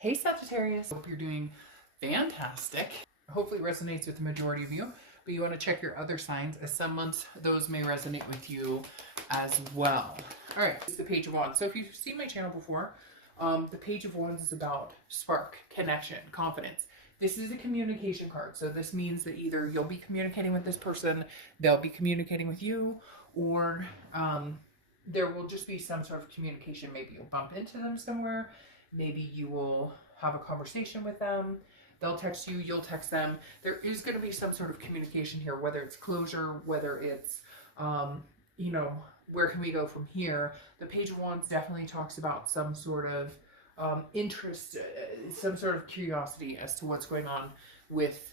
Hey Sagittarius, hope you're doing fantastic. Hopefully it resonates with the majority of you, but you want to check your other signs as some months those may resonate with you as well. All right, it's the Page of Wands. So if you've seen my channel before, the Page of Wands is about spark, connection, confidence. This is a communication card. So this means that either you'll be communicating with this person, they'll be communicating with you, or there will just be some sort of communication. Maybe you'll bump into them somewhere. Maybe you will have a conversation with them. They'll text you, you'll text them. There is going to be some sort of communication here, whether it's closure, whether it's, you know, where can we go from here? The Page of Wands definitely talks about some sort of interest, some sort of curiosity as to what's going on with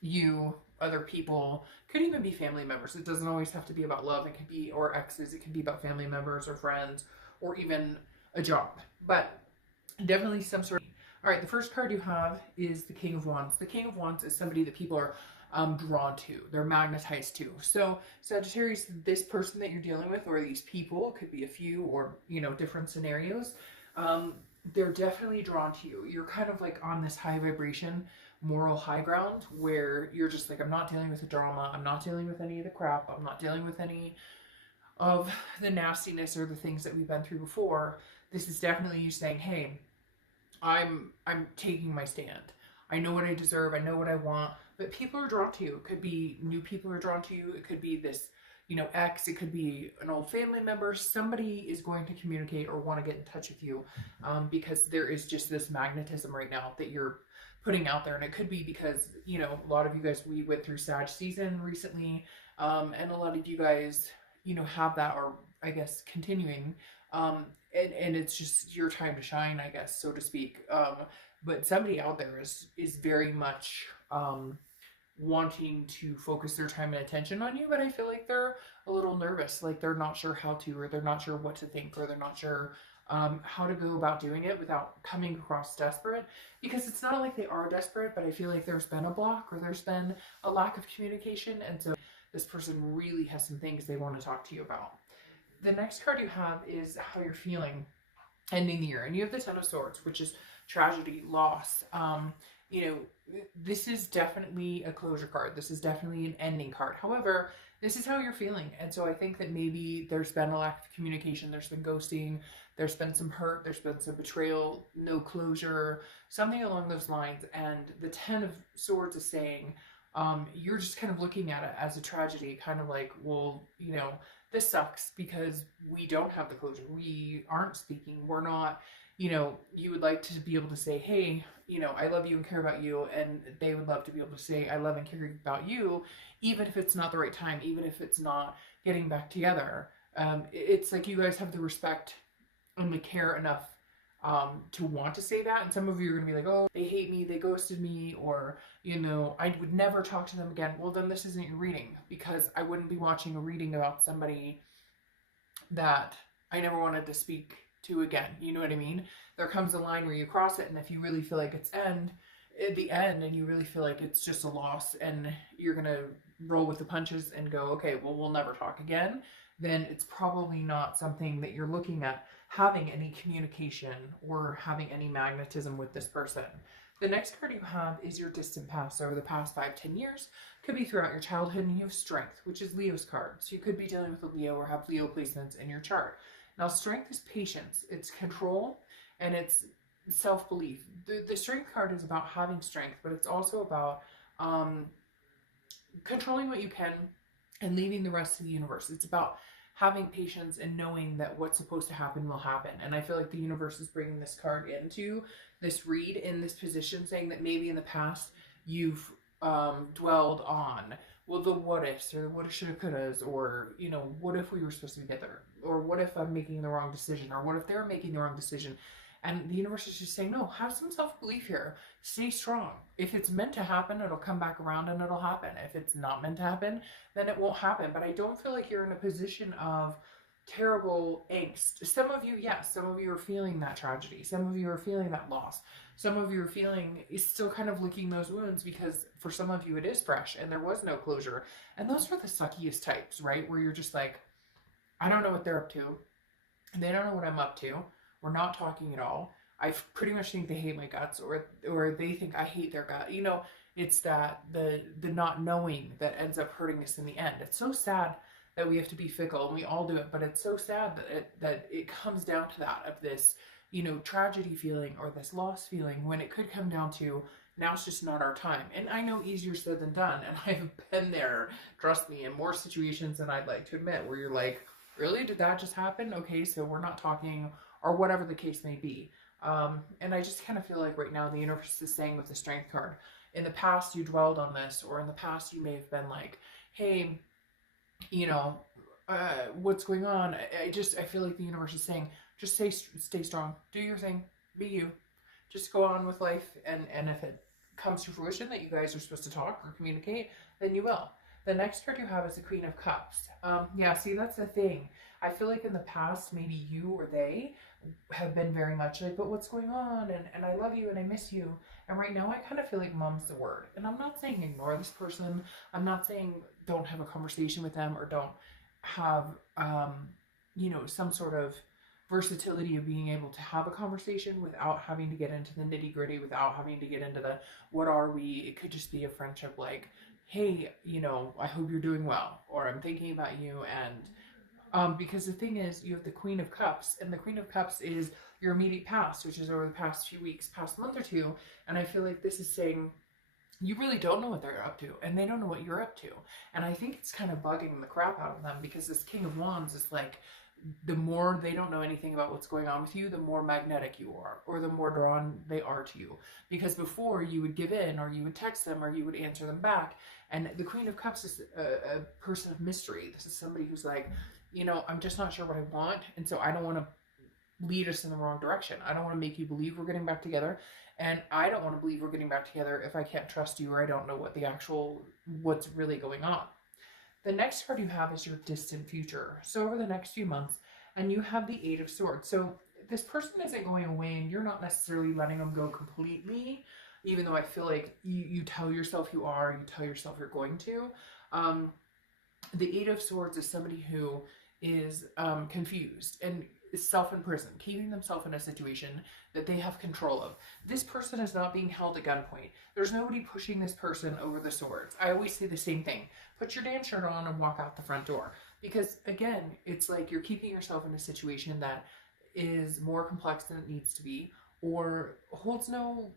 you, other people. Could even be family members. It doesn't always have to be about love. It could be, or exes. It could be about family members or friends or even a job. But definitely some sort of... All right, the first card you have is the King of Wands. The King of Wands is somebody that people are drawn to. They're magnetized to. So Sagittarius, this person that you're dealing with, or these people, could be a few or, you know, different scenarios. They're definitely drawn to you. You're kind of like on this high vibration, moral high ground where you're just like, I'm not dealing with the drama. I'm not dealing with any of the crap. I'm not dealing with any of the nastiness or the things that we've been through before. This is definitely you saying, hey, I'm taking my stand. I know what I deserve. I know what I want. But people are drawn to you. It could be new people are drawn to you. It could be this, you know, ex. It could be an old family member. Somebody is going to communicate or want to get in touch with you because there is just this magnetism right now that you're putting out there. And it could be because, you know, a lot of you guys, we went through Sag season recently. And a lot of you guys, you know, have that, or I guess continuing. And it's just your time to shine, I guess, so to speak. But somebody out there is very much wanting to focus their time and attention on you, but I feel like they're a little nervous, like they're not sure how to, or they're not sure what to think, or they're not sure how to go about doing it without coming across desperate. Because it's not like they are desperate, but I feel like there's been a block, or there's been a lack of communication, and so this person really has some things they want to talk to you about. The next card you have is how you're feeling ending the year. And you have the Ten of Swords, which is tragedy, loss. You know, this is definitely a closure card. This is definitely an ending card. However, this is how you're feeling. And so I think that maybe there's been a lack of communication. There's been ghosting. There's been some hurt. There's been some betrayal, no closure, something along those lines. And the Ten of Swords is saying, you're just kind of looking at it as a tragedy, kind of like, well, you know, this sucks because we don't have the closure. We aren't speaking. We're not, you know, you would like to be able to say, hey, you know, I love you and care about you. And they would love to be able to say, I love and care about you, even if it's not the right time, even if it's not getting back together. It's like you guys have the respect and the care enough to want to say that. And some of you are going to be like, oh, they hate me, they ghosted me, or, you know, I would never talk to them again. Well, then this isn't your reading, because I wouldn't be watching a reading about somebody that I never wanted to speak to again. You know what I mean? There comes a line where you cross it, and if you really feel like it's the end, and you really feel like it's just a loss, and you're going to roll with the punches and go, okay, well, we'll never talk again, then it's probably not something that you're looking at having any communication or having any magnetism with this person. The next card you have is your distant past, over the past 5-10 years. Could be throughout your childhood, and you have Strength, which is Leo's card. So you could be dealing with a Leo or have Leo placements in your chart. Now, Strength is patience, it's control, and it's self-belief. The Strength card is about having strength, but it's also about controlling what you can and leaving the rest to the universe. It's about having patience and knowing that what's supposed to happen will happen. And I feel like the universe is bringing this card into this read in this position, saying that maybe in the past you've dwelled on, well, the what ifs, or what if, shoulda, couldas, or, you know, what if we were supposed to be together, or what if I'm making the wrong decision, or what if they're making the wrong decision. And the universe is just saying, no, have some self-belief here. Stay strong. If it's meant to happen, it'll come back around and it'll happen. If it's not meant to happen, then it won't happen. But I don't feel like you're in a position of terrible angst. Some of you, yes, some of you are feeling that tragedy. Some of you are feeling that loss. Some of you are feeling, is still kind of licking those wounds, because for some of you it is fresh and there was no closure. And those are the suckiest types, right? Where you're just like, I don't know what they're up to. They don't know what I'm up to. We're not talking at all. I pretty much think they hate my guts, or they think I hate their gut. You know, it's that the not knowing that ends up hurting us in the end. It's so sad that we have to be fickle, and we all do it, but it's so sad that it comes down to that, of this, you know, tragedy feeling or this loss feeling, when it could come down to, now it's just not our time. And I know easier said than done, and I've been there, trust me, in more situations than I'd like to admit, where you're like, really, did that just happen? Okay, so we're not talking, or whatever the case may be. And I just kind of feel like right now the universe is saying with the Strength card, in the past you dwelled on this, or in the past you may have been like, hey, you know, what's going on? I feel like the universe is saying, just stay strong, do your thing, be you, just go on with life, and if it comes to fruition that you guys are supposed to talk or communicate, then you will. The next card you have is the Queen of Cups. Yeah, see, that's the thing. I feel like in the past, maybe you or they have been very much like, but what's going on? And I love you and I miss you. And right now, I kind of feel like mom's the word. And I'm not saying ignore this person. I'm not saying don't have a conversation with them, or don't have, you know, some sort of versatility of being able to have a conversation without having to get into the nitty gritty, without having to get into the, what are we? It could just be a friendship, like, hey, you know, I hope you're doing well, or I'm thinking about you. And because the thing is, you have the Queen of Cups, and the Queen of Cups is your immediate past, which is over the past few weeks, past month or two. And I feel like this is saying you really don't know what they're up to, and they don't know what you're up to. And I think it's kind of bugging the crap out of them, because this King of Wands is like, the more they don't know anything about what's going on with you, the more magnetic you are, or the more drawn they are to you. Because before, you would give in, or you would text them, or you would answer them back. And the Queen of Cups is a person of mystery. This is somebody who's like, you know, I'm just not sure what I want, and so I don't want to lead us in the wrong direction. I don't want to make you believe we're getting back together, and I don't want to believe we're getting back together if I can't trust you, or I don't know what's really going on. The next card you have is your distant future. So over the next few months, and you have the Eight of Swords. So this person isn't going away, and you're not necessarily letting them go completely, even though I feel like you tell yourself you are, you tell yourself you're going to. The Eight of Swords is somebody who is confused and is self-imprisoned, keeping themselves in a situation that they have control of. This person is not being held at gunpoint. There's nobody pushing this person over the swords. I always say the same thing. Put your damn shirt on and walk out the front door. Because again, it's like you're keeping yourself in a situation that is more complex than it needs to be, or holds no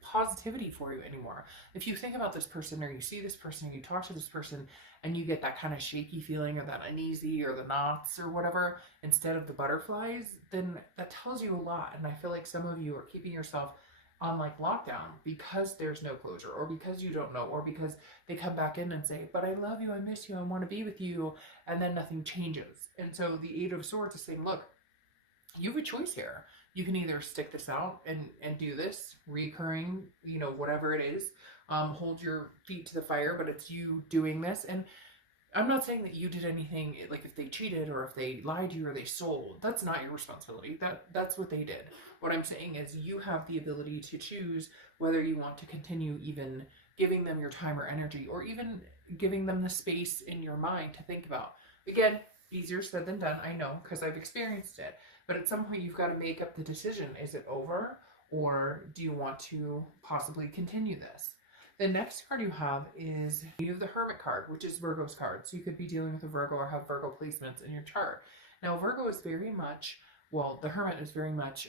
positivity for you anymore. If you think about this person, or you see this person, or you talk to this person, and you get that kind of shaky feeling, or that uneasy, or the knots, or whatever, instead of the butterflies, then that tells you a lot. And I feel like some of you are keeping yourself on like lockdown because there's no closure, or because you don't know, or because they come back in and say, but I love you, I miss you, I want to be with you, and then nothing changes. And so the Eight of Swords is saying, look, you have a choice here. You can either stick this out and do this recurring, you know, whatever it is, hold your feet to the fire, but it's you doing this. And I'm not saying that you did anything, like if they cheated, or if they lied to you, or they sold, that's not your responsibility. That's what they did. What I'm saying is you have the ability to choose whether you want to continue even giving them your time or energy, or even giving them the space in your mind to think about. Again, easier said than done, I know, because I've experienced it. But at some point, you've got to make up the decision. Is it over, or do you want to possibly continue this? The next card you have is, you have the Hermit card, which is Virgo's card. So you could be dealing with a Virgo, or have Virgo placements in your chart. Now, Virgo is very much, well, the Hermit is very much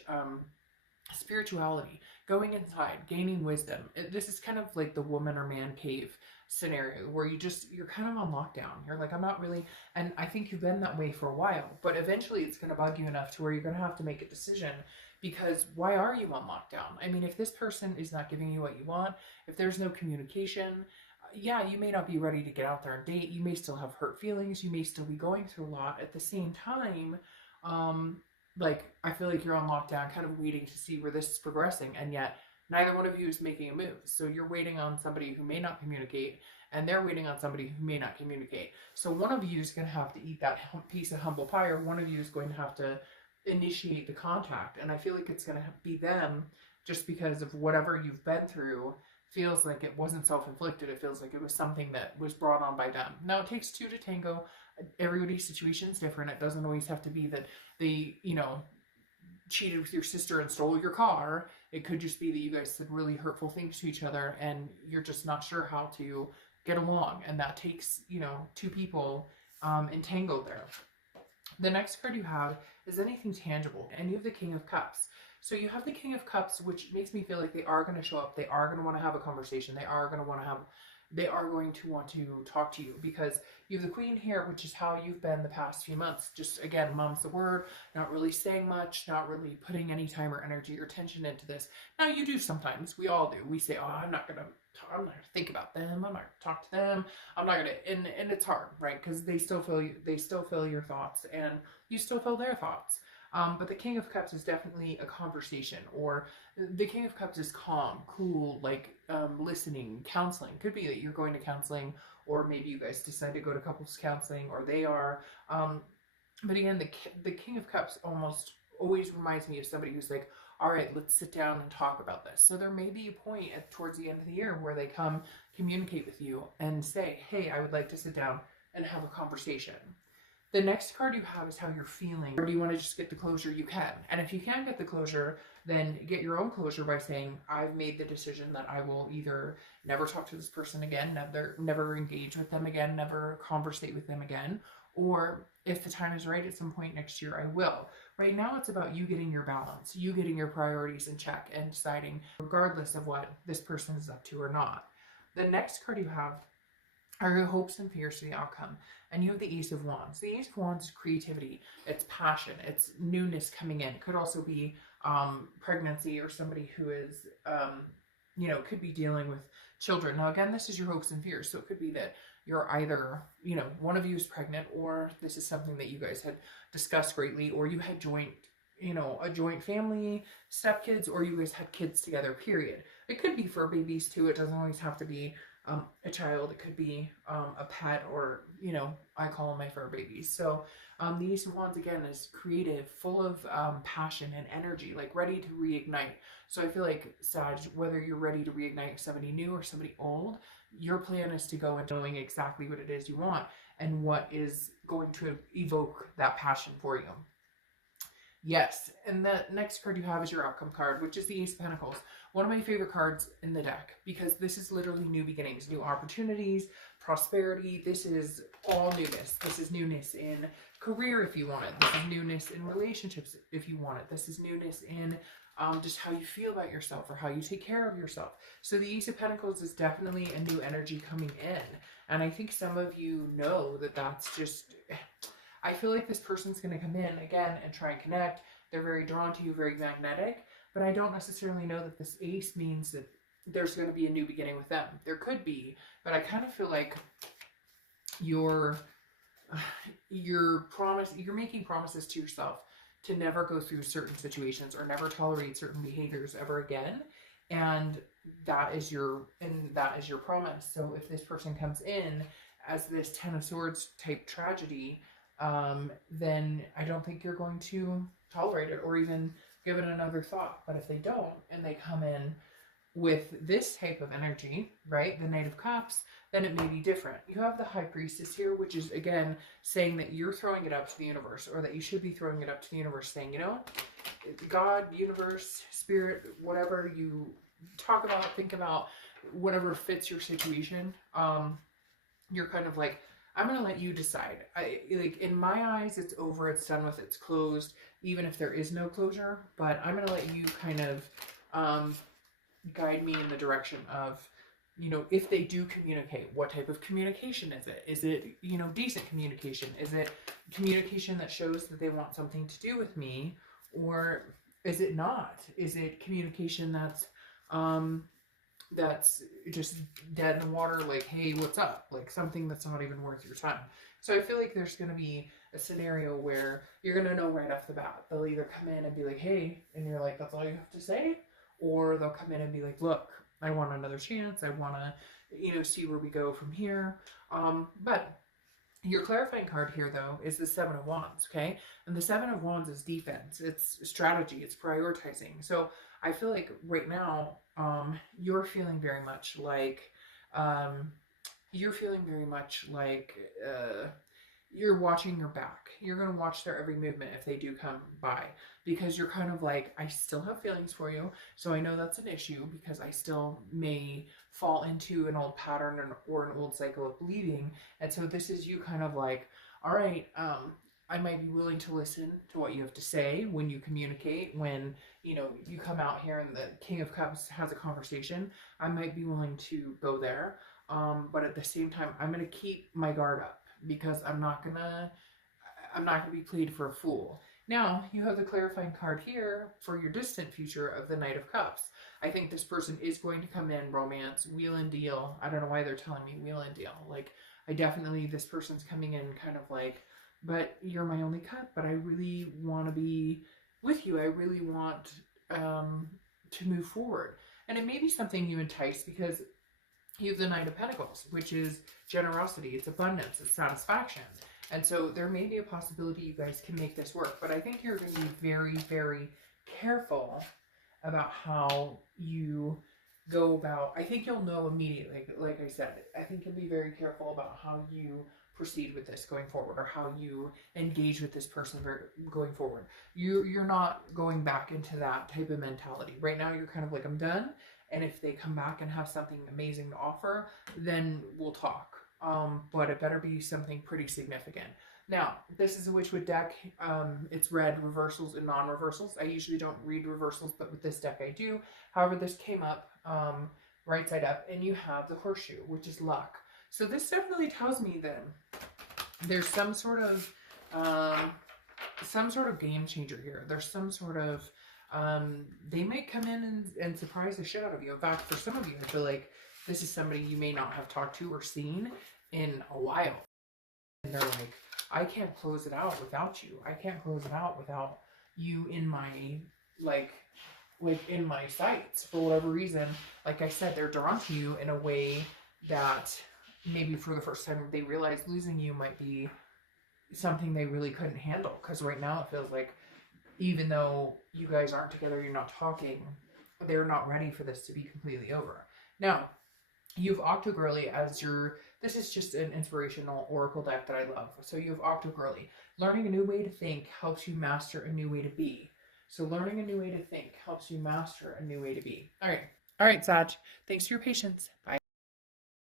spirituality, going inside, gaining wisdom. This is kind of like the woman or man cave scenario, where you're kind of on lockdown. You're like, I'm not really, and I think you've been that way for a while, but eventually it's going to bug you enough to where you're going to have to make a decision. Because why are you on lockdown? I mean, if this person is not giving you what you want, if there's no communication, yeah, you may not be ready to get out there and date. You may still have hurt feelings. You may still be going through a lot. At the same time, like, I feel like you're on lockdown, kind of waiting to see where this is progressing, and yet neither one of you is making a move. So you're waiting on somebody who may not communicate, and they're waiting on somebody who may not communicate. So one of you is going to have to eat that piece of humble pie, or one of you is going to have to initiate the contact. And I feel like it's going to be them, just because of whatever you've been through. Feels like it wasn't self-inflicted. It feels like it was something that was brought on by them. Now, it takes two to tango. Everybody's situation is different. It doesn't always have to be that they, you know, cheated with your sister and stole your car. It could just be that you guys said really hurtful things to each other and you're just not sure how to get along. And that takes, you know, two people entangled there. The next card you have is anything tangible, and you have the King of Cups. So you have the King of Cups, which makes me feel like they are going to show up. They are going to want to have a conversation. They are going to want to talk to you, because you have the Queen here, which is how you've been the past few months. Just, again, mom's the word, not really saying much, not really putting any time or energy or attention into this. Now, you do sometimes. We all do. We say, oh, I'm not going to think about them. I'm not going to talk to them. I'm not going to, and it's hard, right? Because they still feel you, they still feel your thoughts, and you still feel their thoughts. But the King of Cups is definitely a conversation, or the King of Cups is calm, cool, like listening, counseling. Could be that you're going to counseling, or maybe you guys decide to go to couples counseling, or they are. But again, the King of Cups almost always reminds me of somebody who's like, all right, let's sit down and talk about this. So there may be a point towards the end of the year where they come communicate with you and say, hey, I would like to sit down and have a conversation. The next card you have is how you're feeling. Or do you want to just get the closure? You can. And if you can't get the closure, then get your own closure by saying, I've made the decision that I will either never talk to this person again, never engage with them again, never conversate with them again, or if the time is right at some point next year, I will. Right now, it's about you getting your balance, you getting your priorities in check, and deciding, regardless of what this person is up to or not. The next card you have are your hopes and fears for the outcome. And you have the Ace of Wands. The Ace of Wands is creativity, it's passion, it's newness coming in. It could also be pregnancy, or somebody who is, you know, could be dealing with children. Now, again, this is your hopes and fears. So it could be that you're either, you know, one of you is pregnant, or this is something that you guys had discussed greatly, or you had joint, you know, a joint family, stepkids, or you guys had kids together, period. It could be fur babies too. It doesn't always have to be a child. It could be a pet, or, you know, I call them my fur babies. So the Ace of Wands, again, is creative, full of passion and energy, like ready to reignite. So I feel like, Sag, whether you're ready to reignite somebody new or somebody old, your plan is to go into knowing exactly what it is you want and what is going to evoke that passion for you. Yes, and the next card you have is your outcome card, which is the Ace of Pentacles. One of my favorite cards in the deck, because this is literally new beginnings, new opportunities, prosperity. This is all newness. This is newness in career if you want it. This is newness in relationships if you want it. This is newness in just how you feel about yourself, or how you take care of yourself. So the Ace of Pentacles is definitely a new energy coming in. And I think some of you know that that's just... I feel like this person's going to come in again and try and connect. They're very drawn to you, very magnetic, but I don't necessarily know that this ace means that there's going to be a new beginning with them. There could be, but I kind of feel like you're making promises to yourself to never go through certain situations, or never tolerate certain behaviors ever again. And that is your promise. So if this person comes in as this Ten of Swords type tragedy, then I don't think you're going to tolerate it or even give it another thought. But if they don't, and they come in with this type of energy, right, the Knight of Cups, then it may be different. You have the High Priestess here, which is, again, saying that you're throwing it up to the universe, or that you should be throwing it up to the universe, saying, you know, God, universe, spirit, whatever you talk about, think about, whatever fits your situation, you're kind of like, I'm going to let you decide. Like, in my eyes, it's over, it's done with, it's closed, even if there is no closure. But I'm going to let you kind of guide me in the direction of, you know, if they do communicate, what type of communication is it? Is it, you know, decent communication? Is it communication that shows that they want something to do with me? Or is it not? Is it communication that's just dead in the water, like, hey, what's up? Like, something that's not even worth your time. So I feel like there's going to be a scenario where you're going to know right off the bat. They'll either come in and be like, hey, and you're like, that's all you have to say? Or they'll come in and be like, look, I want another chance. I want to, you know, see where we go from here. But your clarifying card here, though, is the Seven of Wands, okay? And the Seven of Wands is defense. It's strategy. It's prioritizing. So I feel like right now, you're feeling very much like, you're watching your back. You're going to watch their every movement if they do come by, because you're kind of like, I still have feelings for you. So I know that's an issue because I still may fall into an old pattern or an old cycle of bleeding. And so this is you kind of like, all right, I might be willing to listen to what you have to say when you communicate, when, you know, you come out here and the King of Cups has a conversation. I might be willing to go there. But at the same time, I'm going to keep my guard up because I'm not gonna be played for a fool. Now, you have the clarifying card here for your distant future of the Knight of Cups. I think this person is going to come in, romance, wheel and deal. I don't know why they're telling me wheel and deal. Like, this person's coming in kind of like, but you're my only cup, but I really want to be with you. I really want to move forward. And it may be something you entice because you have the Knight of Pentacles, which is generosity, it's abundance, it's satisfaction. And so there may be a possibility you guys can make this work, but I think you're going to be very, very careful about how you go about. I think you'll know immediately, like I said, I think you'll be very careful about how you proceed with this going forward, or how you engage with this person going forward. You're not going back into that type of mentality. Right now, you're kind of like, I'm done. And if they come back and have something amazing to offer, then we'll talk. But it better be something pretty significant. Now, this is a Witchwood deck. It's read reversals and non-reversals. I usually don't read reversals, but with this deck I do. However, this came up right side up, and you have the horseshoe, which is luck. So this definitely tells me that there's some sort of game changer here. There's some sort of they might come in and surprise the shit out of you. In fact, for some of you, I feel like this is somebody you may not have talked to or seen in a while. And they're like, I can't close it out without you. I can't close it out without you in my, like in my sights. For whatever reason, like I said, they're drawn to you in a way that maybe for the first time they realize losing you might be something they really couldn't handle. Because right now it feels like, even though you guys aren't together, you're not talking, they're not ready for this to be completely over. Now, you have Octogirly as your, this is just an inspirational oracle deck that I love. So you have Octogirly. Learning a new way to think helps you master a new way to be. So learning a new way to think helps you master a new way to be. All right, Sag. Thanks for your patience. Bye.